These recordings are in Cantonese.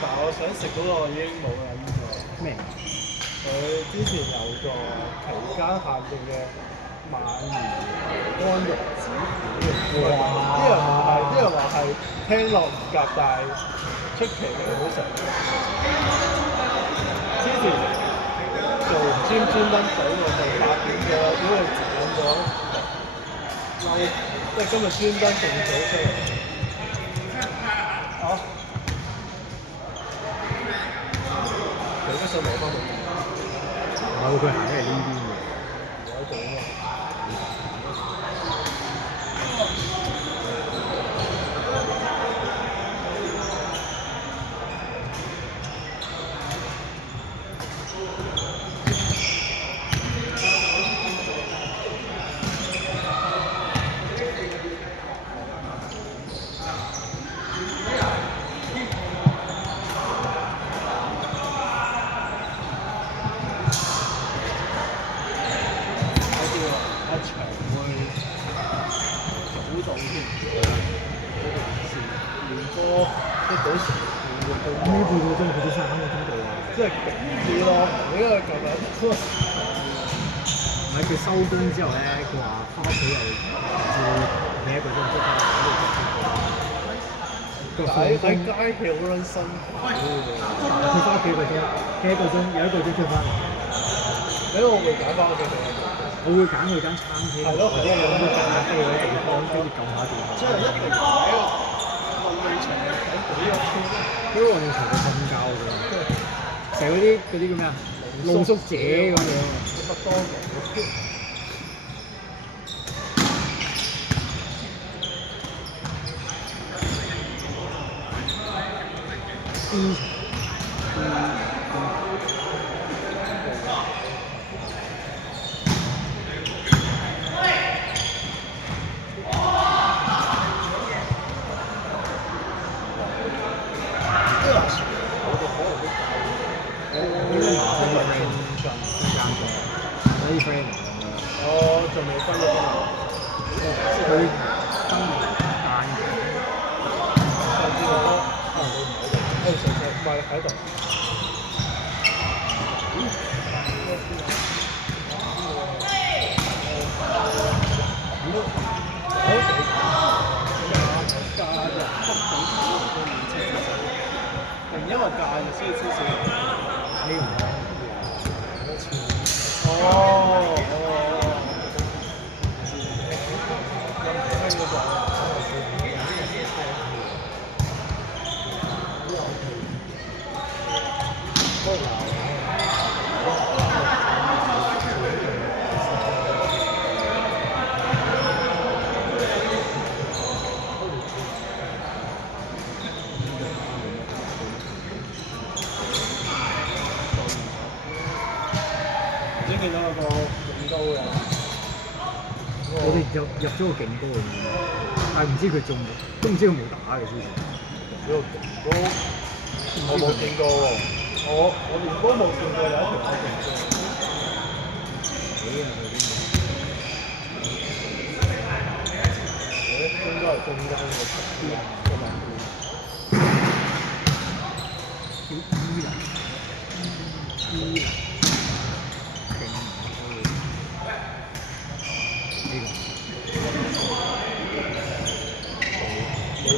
但我想食嗰個已經冇啦，呢個。咩？佢之前有個期間限定嘅鰻魚安肉子糊，啲人話係聽落唔夾，但係出奇地好食。之前做專登睇我做8點咗，點會剪咗？嬲！即係今日專登仲早出嚟。好。你都想攞翻嚟？佢行咗嚟呢邊嘅。我喺度啊嘛。即係勁啲咯，呢個咁樣。唔係佢收工之後咧，佢話翻屋企又要企一個鐘出翻嚟，喺街企好撚辛苦。佢翻屋企一個鐘，企一個鐘，有一個鐘出翻嚟。我會揀翻屋企企一個鐘。我會揀佢間餐廳，係咯，或者有啲咖啡嗰啲地方，跟住撳下電話。即係一定喺個運動場睇幾個鐘。嗰個運動場佢瞓覺㗎，成嗰啲叫咩啊？露宿者咁樣。麥當勞。仲未分咗佢分間上次我你唔喺度，上次唔係喺度。因為假日所以先少。呢見到有個勁高嘅，我哋入咗個勁高嘅，但係唔知佢中，都唔知佢冇打嘅之前。入咗個勁高，我冇見過喎，我連都冇見過有一條係勁高。應該係中間嘅側邊嘅兩邊。叫伊人，伊人。好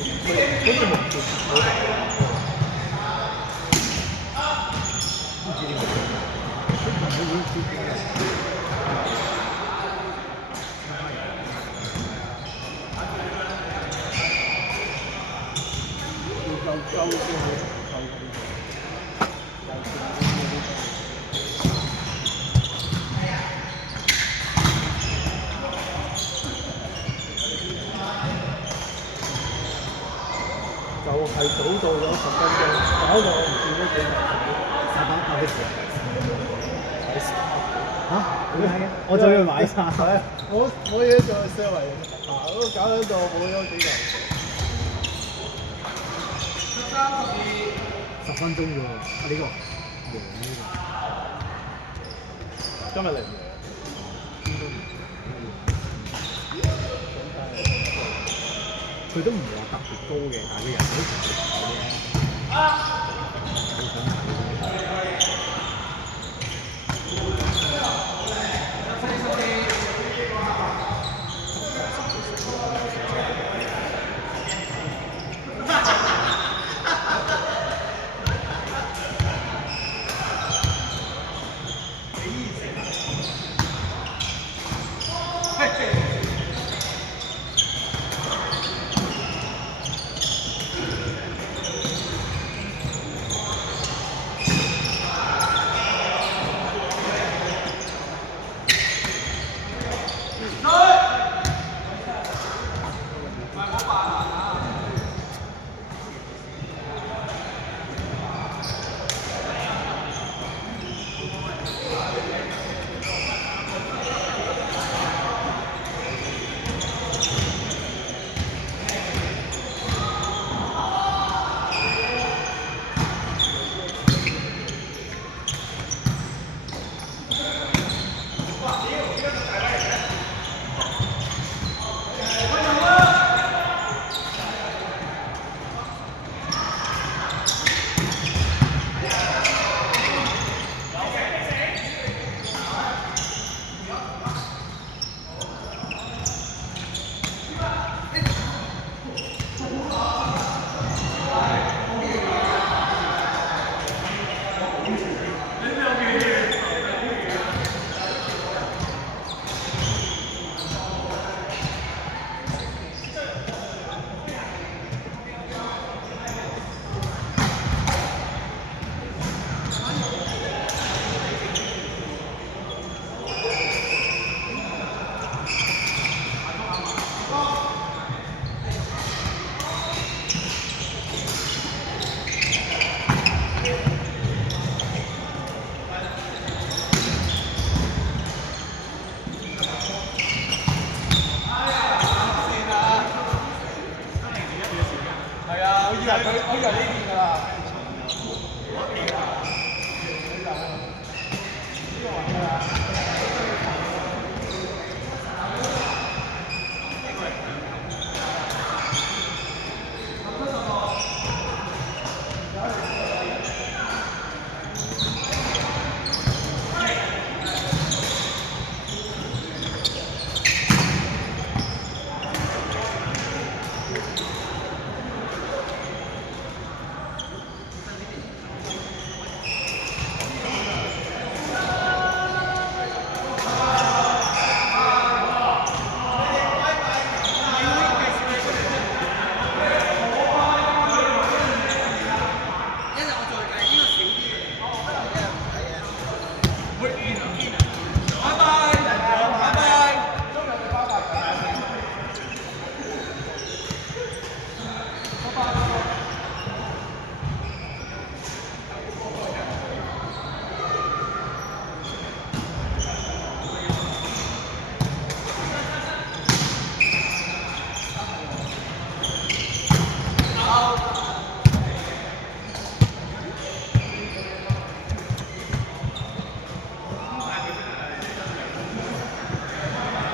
似冇見到。要夠先可以夠嗰啲。就係早到咗10分鐘，搞到我唔見咗幾耐。沙巴咖啡時買衫嚇？我就要買衫。係，我嘢就係7-Eleven行嗰搞緊到冇咗幾耐。10分鐘啫喎，呢個黃呢個。今日嚟唔嚟？佢都唔話特別高嘅，但係佢人都特別高嘅。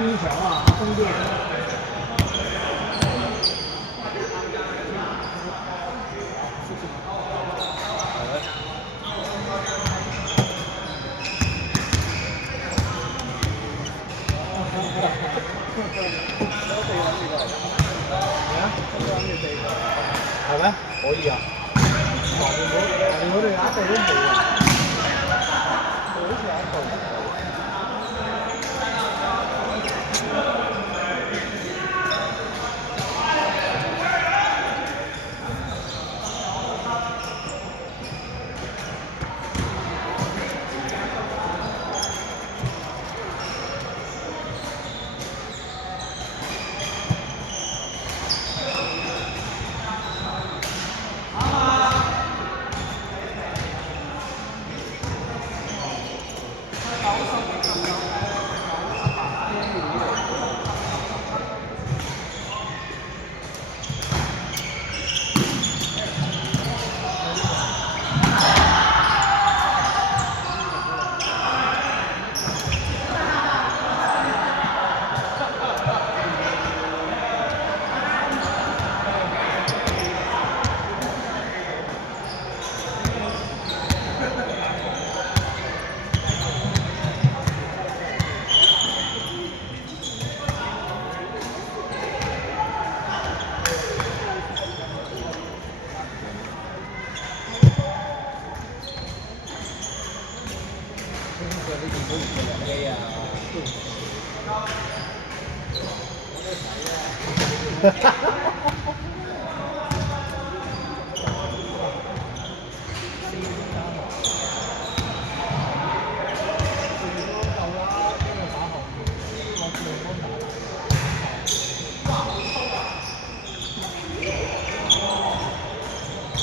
空调啊，风电。係咩？可以啊！我哋有一度都冇啊！好似有一度。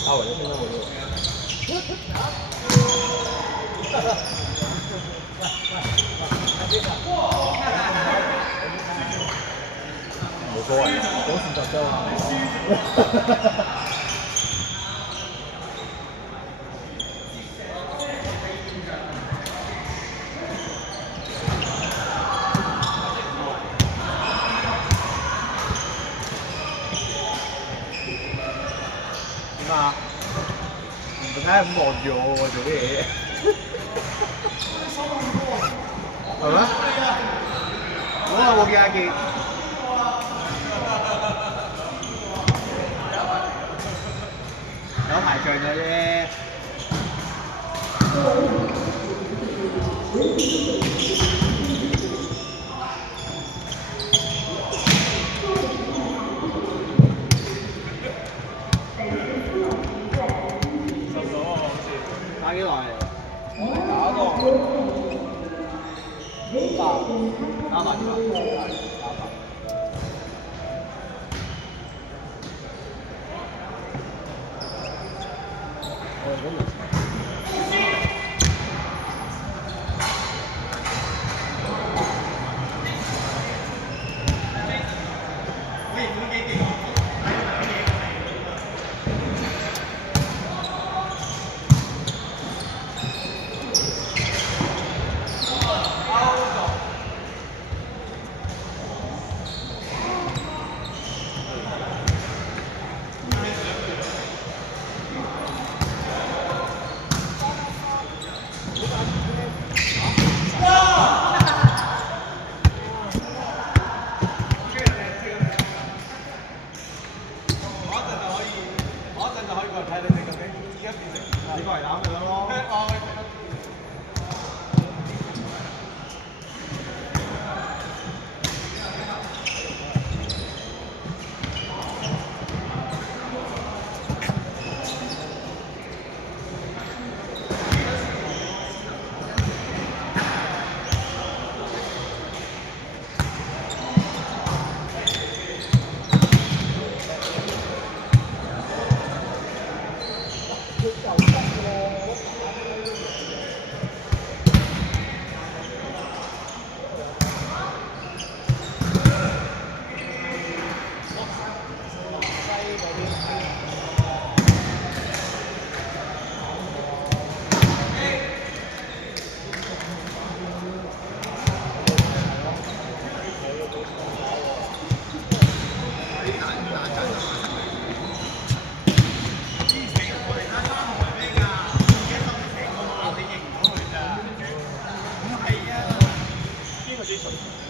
阿維都聽得會喎。冇所謂，講事實啫嘛。點啊？唔睇下咁望住我喎，做啲嘢。係咩？我有冇見阿傑？有排長咗啫。打幾耐啊？打個打埋點啊？你過嚟打咪得咯。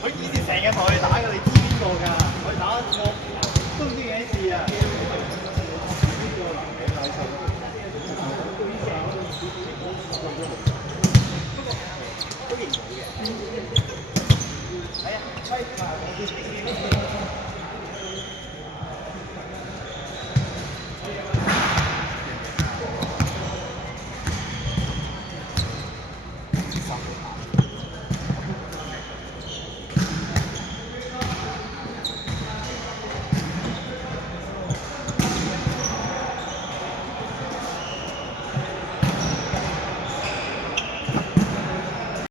佢以前成日同佢打嘅，你知邊個㗎？佢打過都唔知幾次啊！都認到嘅。係啊，吹。